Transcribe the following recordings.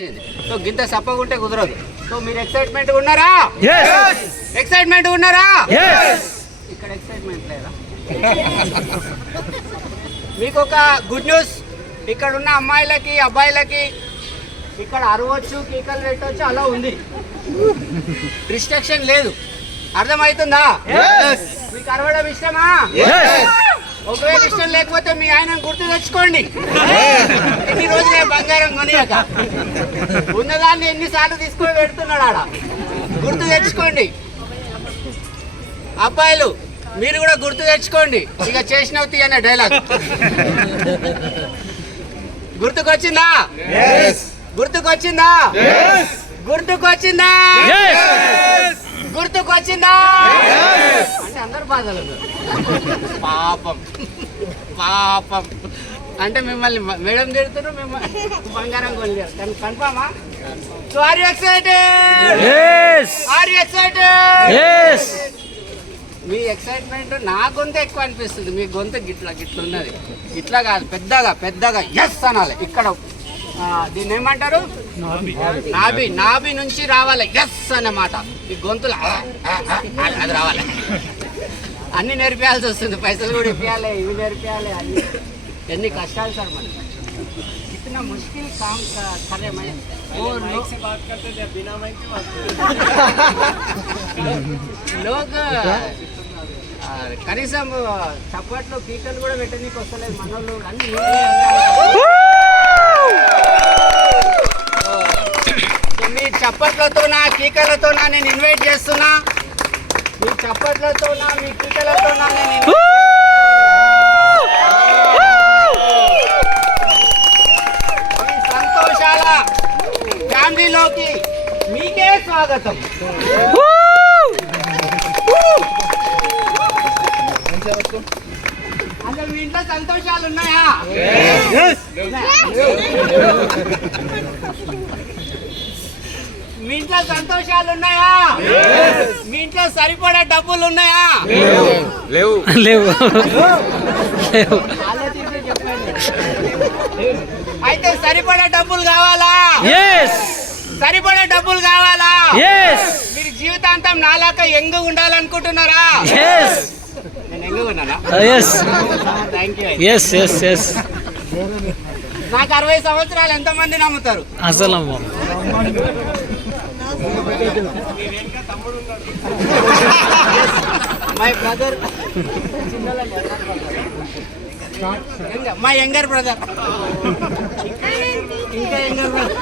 So గింత సప్పగుంటే కుదరదు. So మీరు ఎక్సైట్మెంట్ ఉన్నారా? ఎక్సైట్మెంట్ ఉన్నారా? ఇక్కడ ఎక్సైట్మెంట్ లేదా? మీకు ఒక గుడ్ న్యూస్, ఇక్కడ ఉన్న అమ్మాయిలకి అబ్బాయిలకి ఇక్కడ అరవచ్చు, కీకలు పెట్టవచ్చు, అలా ఉంది. రిస్ట్రిక్షన్ లేదు. అర్థమవుతుందా? మీకు అరవడం ఇష్టమా? ఒకవేళ ఇష్టం లేకపోతే మీ ఆయన గుర్తు తెచ్చుకోండి. ఎన్ని రోజులే బంగారం కొనియాక ఉన్నదాన్ని ఎన్నిసార్లు తీసుకొని పెడుతున్నాడు ఆడ. గుర్తు తెచ్చుకోండి. అబ్బాయిలు మీరు కూడా గుర్తు తెచ్చుకోండి. ఇక చేసినవుతి అనే డైలాగ్ గుర్తుకొచ్చిందా? గుర్తుకొచ్చిందా? గుర్తుకొచ్చిందా? గుర్తుకొచ్చిందా? అంటే అందరు బాధలు. పాపం పాపం అంటే మిమ్మల్ని మేడం తిడుతున్నారు, మిమ్మల్ని బంగారం కొనలేరు. కానీ కన్ఫామా? So are you excited? Are you excited? మీ ఎక్సైట్మెంట్ నా గొంతు ఎక్కువ అనిపిస్తుంది. మీ గొంతు గిట్లా ఉన్నది. ఇట్లా కాదు, పెద్దగా పెద్దగా ఎస్ అనాలి. ఇక్కడ దీన్ని ఏమంటారు? నాభి. నాభి నుంచి రావాలి ఎస్ అన్నమాట. ఈ గొంతులు అది రావాలి. అన్ని నేర్పియాల్సి వస్తుంది. పైసలు కూడా ఇప్పియాలి, ఇవి నేర్పియాలి. అన్ని ఎన్ని కష్టాలు సార్ మనకి. इतना मुश्किल काम कर रहे मैं वो लोग से बात करते थे बिना माइक के बात लोग కనీసం చప్పట్లో కీటలు కూడా పెట్టనీకి వస్తలేదు మనోళ్ళు. అన్ని మీ చప్పట్లతోనా కీకలతోనా నేను ఇన్వైట్ చేస్తున్నా. మీ చప్పట్లతోనా మీ కీకలతోనా నేను సంతోషాల ఫ్యామిలీలోకి మీకే స్వాగతం. అసలు మీ ఇంట్లో సంతోషాలు ఉన్నాయా? మీ ఇంట్లో సంతోషాలు ఉన్నాయా? మీ ఇంట్లో సరిపడా డబ్బులు ఉన్నాయా? లేవు లేవు. అయితే సరిపడా డబ్బులు కావాలా? సరిపడా డబ్బులు కావాలా? మీరు జీవితాంతం నాలాక ఎంగు ఉండాలనుకుంటున్నారా? నేను ఎంగు ఉన్నానా? నాకు 60 సంవత్సరాలు ఎంతమంది నమ్ముతారు? అసలు my brother, my younger brother, ఇంకా యంగర్ బ్రదర్.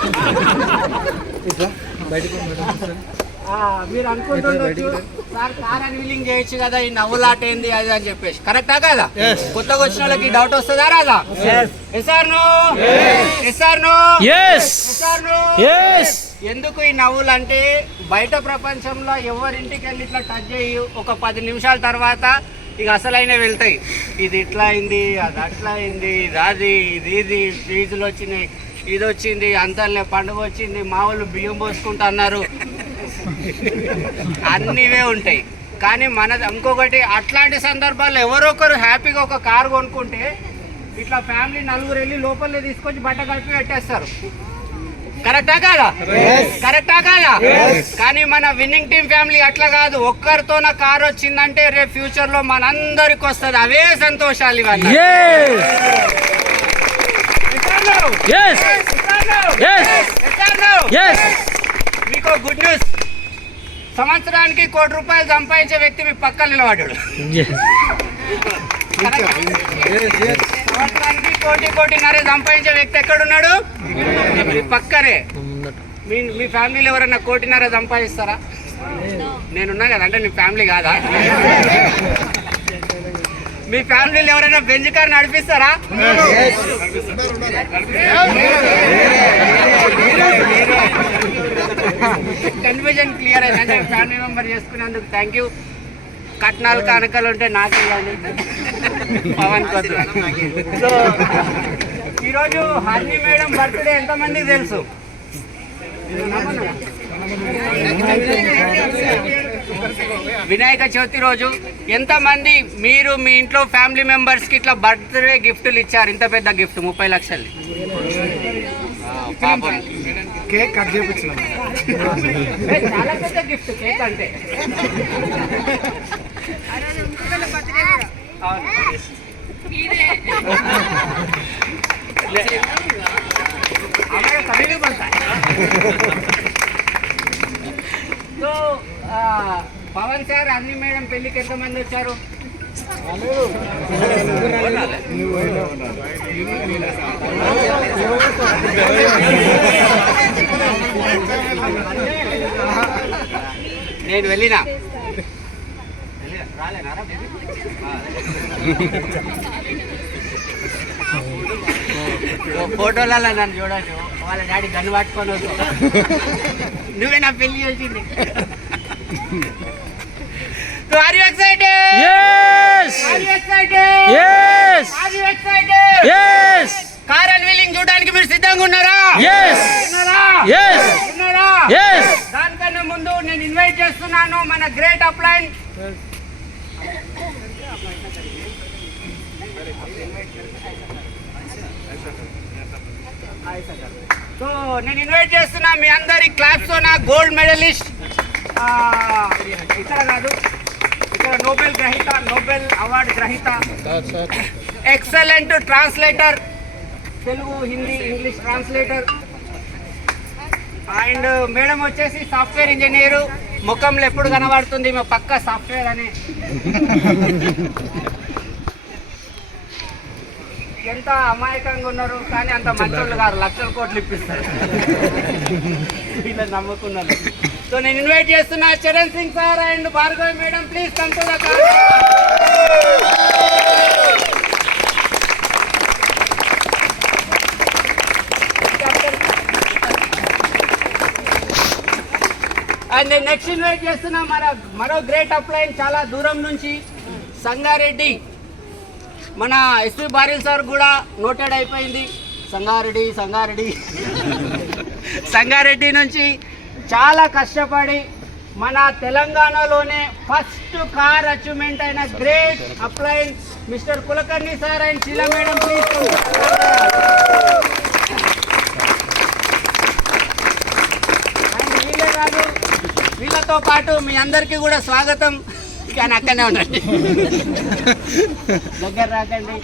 మీరు అనుకుంటుండొచ్చు సార్ కార్ అన్వీలింగ్ చేయొచ్చు కదా, ఈ నవ్వులాట ఏంది అది అని చెప్పేసి. కరెక్టా కదా? కొత్తగా వచ్చిన వాళ్ళకి డౌట్ వస్తుందా రాదా? ఎందుకు ఈ నవ్వులు అంటే, బయట ప్రపంచంలో ఎవరింటికి వెళ్ళి ఇట్లా టచ్ చేయి ఒక 10 నిమిషాల తర్వాత ఇక అసలైన వెళ్తాయి. ఇది ఇట్లా అయింది, అది అట్లా అయింది, ఇది ఇది ఫీజులు వచ్చినాయి, ఇది వచ్చింది, అంతలే పండుగ వచ్చింది, మా వాళ్ళు బియ్యం పోసుకుంటా అన్నారు, అన్నీవే ఉంటాయి. కానీ ఇంకొకటి, అట్లాంటి సందర్భాల్లో ఎవరో ఒకరు హ్యాపీగా ఒక కారు కొనుక్కుంటే ఇట్లా ఫ్యామిలీ నలుగురు వెళ్ళి లోపలే తీసుకొచ్చి బట్ట కలిపి పెట్టేస్తారు. కరెక్టా కాదా? కరెక్టా కాదా? కానీ మన విన్నింగ్ టీమ్ ఫ్యామిలీ అట్లా కాదు. ఒక్కరితో నా కారు వచ్చిందంటే రేపు ఫ్యూచర్ లో మనందరికి వస్తుంది. అవే సంతోషాలు ఇవన్నీ. మీకు గుడ్ న్యూస్, సంవత్సరానికి ₹1 కోటి సంపాదించే వ్యక్తి మీ పక్కన నిలబడ్డాడు. సంవత్సరానికి కోటిన్నర సంపాదించే వ్యక్తి ఎక్కడున్నాడు? మీ పక్కనే. మీ ఫ్యామిలీలో ఎవరన్నా 1.5 కోటి సంపాదిస్తారా? నేనున్నా కదా, అంటే మీ ఫ్యామిలీ కాదా? మీ ఫ్యామిలీలో ఎవరైనా బెంజ్ కార్ నడిపిస్తారా? కన్ఫ్యూజన్ క్లియర్ అయింది. అంటే ఫ్యామిలీ మెంబర్ చేసుకునేందుకు థ్యాంక్ యూ. కట్నాలు కానుకలు ఉంటే నాకే కానీ పవన్ కొద్దు. సో ఈరోజు హర్ని మేడం బర్త్డే ఎంతమందికి తెలుసు? వినాయక చవితి రోజు ఎంతమంది మీరు మీ ఇంట్లో ఫ్యామిలీ మెంబర్స్కి ఇట్లా బర్త్డే గిఫ్ట్లు ఇచ్చారు? ఇంత పెద్ద గిఫ్ట్ 30 లక్షలు. పాపం కేక్ కట్ చేయించిన చాలా పెద్ద గిఫ్ట్ కేక్ అంటే. అవును. हमारे कभी भी बनता है. तो పవన్ సార్ అన్ని మేడం పెళ్లికి ఎంతమంది వచ్చారు? నేను వెళ్ళినా రాలేనారా? ఫోటోలలో నన్ను చూడచ్చు, వాళ్ళ డాడీ గన్ను పట్టుకొని వస్తావు, నువ్వే నా పెళ్లి చేసింది. Are you excited? Yes! Are you excited? Yes! Are you excited? Yes! Car and wheeling చూడడానికి మీరు సిద్ధంగా ఉన్నారా? Yes! ఉన్నారా? Yes! ఉన్నారా? Yes! దానికన్నా ముందు నేను ఇన్వైట్ చేస్తున్నాను మన గ్రేట్ అప్లైన్ సో నేను ఇన్వైట్ చేస్తున్నా మీ అందరి క్లాప్స్ నా గోల్డ్ మెడలిస్ట్, ఇక్కడ కాదు ఇక్కడ నోబెల్ గ్రహీత, నోబెల్ అవార్డు గ్రహీత, excellent translator, Telugu Hindi English translator, and madam వచ్చేసి సాఫ్ట్వేర్ ఇంజనీరు. ముఖంలో ఎప్పుడు కనబడుతుంది మా పక్క సాఫ్ట్వేర్ అని. ఎంత అమాయకంగా ఉన్నారు కానీ అంత మంచోళ్ళు కాదు, లక్షల కోట్లు ఇప్పిస్తారు ఇలా నమ్ముకున్నారు. సో నేను ఇన్వైట్ చేస్తున్నా Charan Singh sir and Bhargavi madam, please come to the car. And నేను నెక్స్ట్ ఇన్వైట్ చేస్తున్నా మరో గ్రేట్ అప్లైన్ చాలా దూరం నుంచి సంగారెడ్డి. మన ఎస్పీ బారిల్ సార్ కూడా నోటెడ్ అయిపోయింది. సంగారెడ్డి నుంచి చాలా కష్టపడి మన తెలంగాణలోనే ఫస్ట్ కార్ అచీవ్మెంట్ అయిన గ్రేట్ అప్లైన్ mister Kulkarni sir and Sheela madam, please. And వీళ్ళే కాదు, వీళ్ళతో పాటు మీ అందరికీ కూడా స్వాగతం. కానీ అక్కడనే ఉండండి, దగ్గర రాకండి.